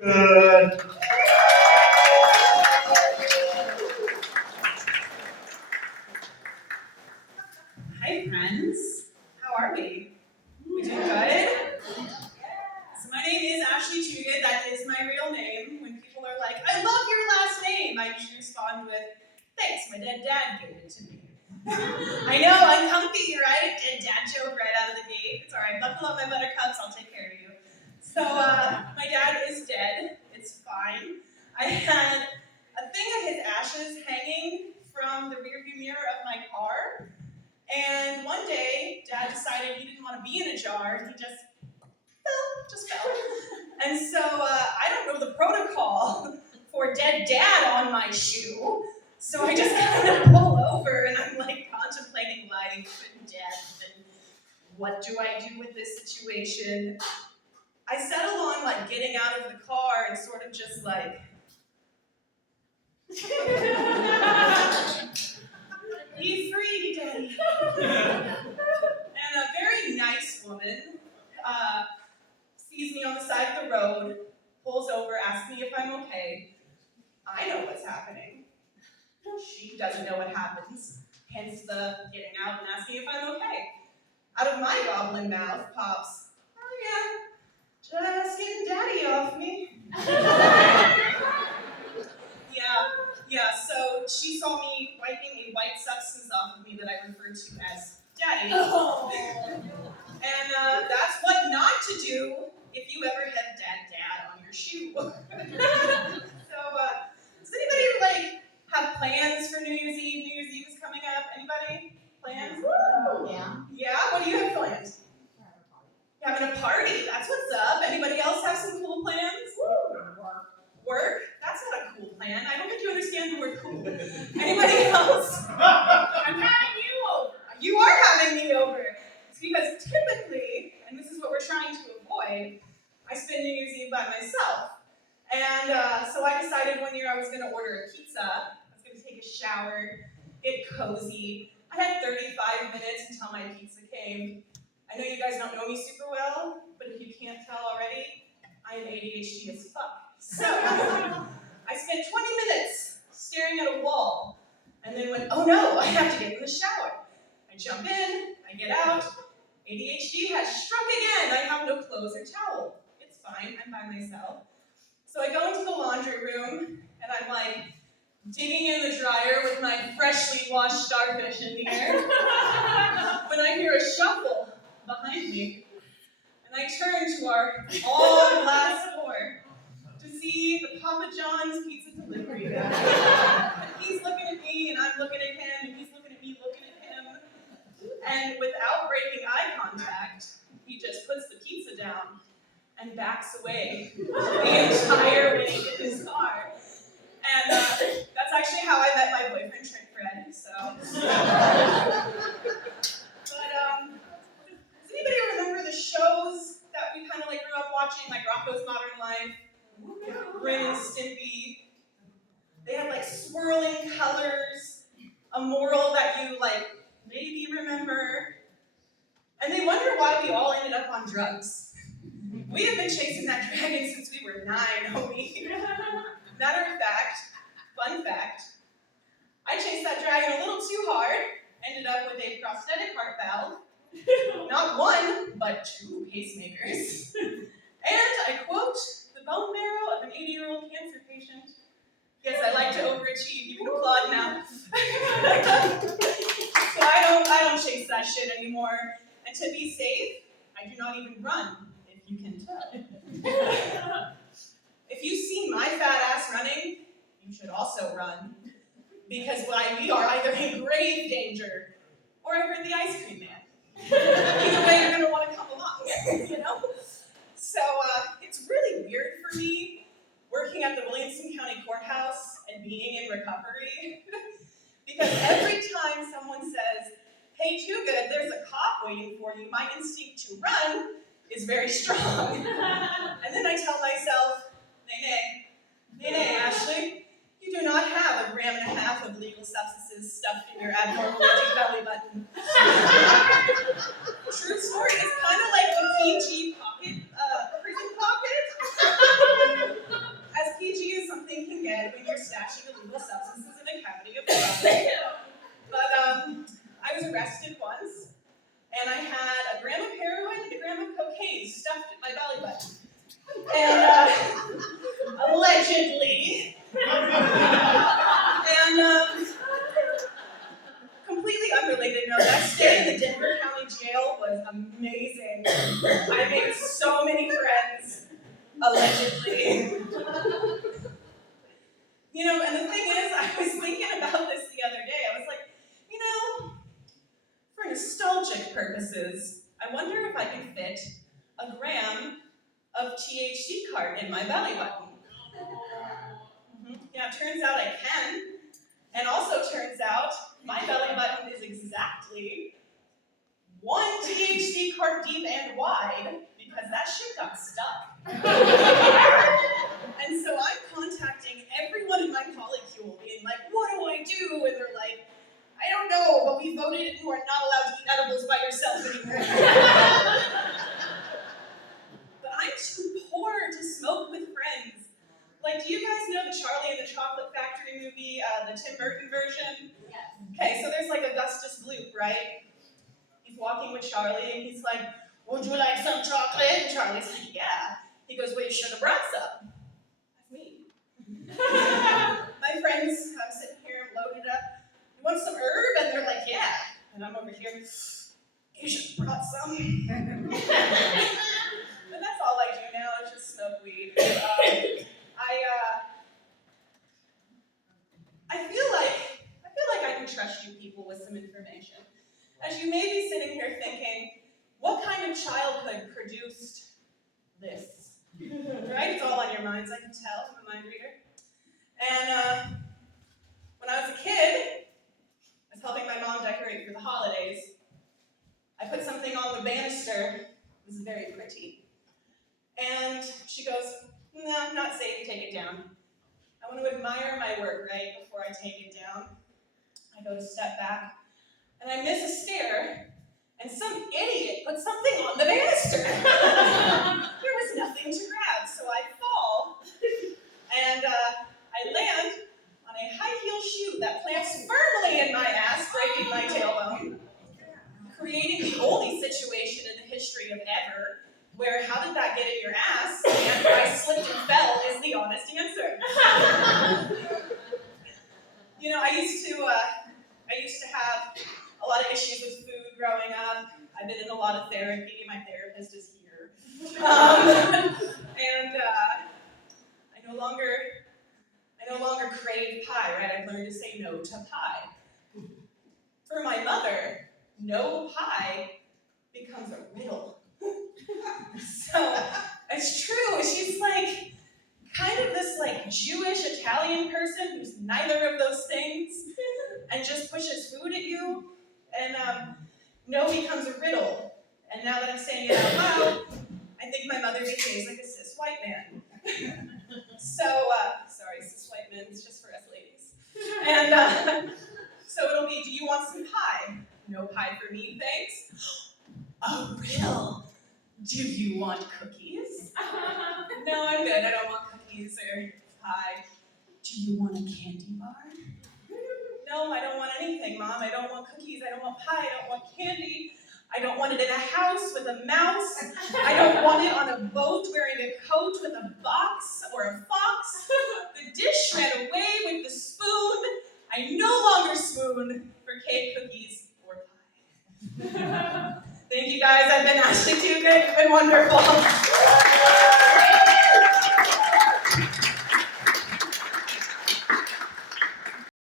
Good. Hi, friends. How are we? We doing good? So my name is Ashley Tugan. That is my real name. When people are like, I love your last name, I usually respond with, thanks, my dead dad gave it to me. I know, uncomfy, right? Dead dad joke right out of the gate. It's all right. Buckle up my buttercups. I'll take care of you. So my dad is dead. It's fine. I had a thing of his ashes hanging from the rearview mirror of my car. And one day, Dad decided he didn't want to be in a jar. He just fell. And so I don't know the protocol for dead dad on my shoe. So I just kind of pull over and I'm like contemplating life and death and what do I do with this situation. I settle on like getting out of the car and sort of just like, be free, Daddy. And a very nice woman sees me on the side of the road, pulls over, asks me if I'm okay. I know what's happening. She doesn't know what happens, hence the getting out and asking if I'm okay. Out of my goblin mouth pops, oh yeah, just getting Daddy off me. So she saw me wiping a white substance off of me that I referred to as Daddy. Oh. And that's what not to do if you ever have dad on your shoe. So, does anybody have plans for New Year's Eve? New Year's Eve is coming up. Anybody? Plans? Woo! Yeah. Yeah? What do you have planned? Having a party. That's what's up. Anybody else have some cool plans? Woo! Work? That's not a cool plan. I don't think you understand the word cool. Anybody else? I'm having you over. You are having me over. It's because typically, and this is what we're trying to avoid, I spend New Year's Eve by myself. And so I decided one year I was going to order a pizza. I was going to take a shower, get cozy. I had 35 minutes until my pizza came. I know you guys don't know me super well, but if you can't tell already, I am ADHD as fuck. So I spent 20 minutes staring at a wall and then went, oh no, I have to get in the shower. I jump in, I get out. ADHD has struck again. I have no clothes or towel. It's fine, I'm by myself. So I go into the laundry room and I'm like digging in the dryer with my freshly washed starfish in the air. When I hear a shuffle behind me, and I turn to our all-glass door to see the Papa John's pizza delivery guy. And he's looking at me, and I'm looking at him, and he's looking at me, looking at him. And without breaking eye contact, he just puts the pizza down and backs away the entire way in his car. And that's actually how I met my boyfriend, Trent Fred. So. Does anybody remember the shows that we kind of like grew up watching, like Rocko's Modern Life, Ren and Stimpy? They had like swirling colors, a moral that you like maybe remember, and they wonder why we all ended up on drugs. We have been chasing that dragon since we were 9, homie. Matter of fact, fun fact, I chased that dragon a little too hard, ended up with a prosthetic heart valve, not 1, but 2 pacemakers. And I quote, the bone marrow of an 80-year-old cancer patient. Yes, I like to overachieve. You can applaud now. So I don't chase that shit anymore. And to be safe, I do not even run, if you can tell. If you see my fat ass running, you should also run. Because we are either in grave danger, or I heard the ice cream man. Either way, you're going to want to come along, you know? So it's really weird for me working at the Williamson County Courthouse and being in recovery. Because every time someone says, hey, too good, there's a cop waiting for you, my instinct to run is very strong. And then I tell myself, nay, Ashley, you do not have 1.5 grams of legal substances stuffed in your abnormal belly button. True story is kind of like the PG pocket, prison pocket. exactly. You know, and the thing is, I was thinking about this the other day. I was like, you know, for nostalgic purposes, I wonder if I can fit a gram of THC cart in my belly button. Yeah, it turns out I can. And also turns out my belly button is exactly 1 THC cart deep and wide because that shit got stuck. And so I'm contacting everyone in my polycule being like, what do I do? And they're like, I don't know, but we voted you are not allowed to eat edibles by yourself anymore. But I'm too poor to smoke with friends. Like, do you guys know the Charlie and the Chocolate Factory movie, the Tim Burton version? Yes. Okay, so there's like Augustus Gloop, right? He's walking with Charlie and he's like, would you like some chocolate? And Charlie's like, yeah. He goes, well, you should have brought some. That's me. My friends, I'm sitting here, I'm loaded up. You want some herb? And they're like, yeah. And I'm over here, you should have brought some. But that's all I do now, is just smoke weed. I feel like I can trust you people with some information. As you may be sitting here thinking, what kind of childhood produced this? Right? It's all on your minds, I can tell. I'm a mind reader. And when I was a kid, I was helping my mom decorate for the holidays. I put something on the banister. It was very pretty. And she goes, no, not safe, take it down. I want to admire my work, right, before I take it down. I go to step back, and I miss a stair, and some idiot put something on the banister. There was nothing to grab, so I fall, and I land on a high heel shoe that plants firmly in my ass, breaking my tailbone, creating the oldie situation in the history of ever, where how did that get in your ass, and I slipped and fell is the honest answer. You know, I used to have a lot of issues with food growing up. I've been in a lot of therapy. My therapist is here. And I no longer crave pie, right? I've learned to say no to pie. For my mother, no pie becomes a riddle. So it's true. She's like kind of this like Jewish Italian person who's neither of those things and just pushes food at you. And no becomes a riddle. And now that I'm saying it out loud, I think my mother behaves like a cis white man. So, sorry, cis white men, it's just for us ladies. And so it'll be, do you want some pie? No pie for me, thanks. A riddle. Do you want cookies? No, I'm good. I don't want cookies or pie. Do you want a candy bar? No, I don't want anything, Mom. I don't want cookies. I don't want pie. I don't want candy. I don't want it in a house with a mouse. I don't want it on a boat wearing a coat with a box or a fox. The dish ran away with the spoon. I no longer spoon for cake, cookies, or pie. Thank you guys. I've been Ashley Tugrit. You've been wonderful.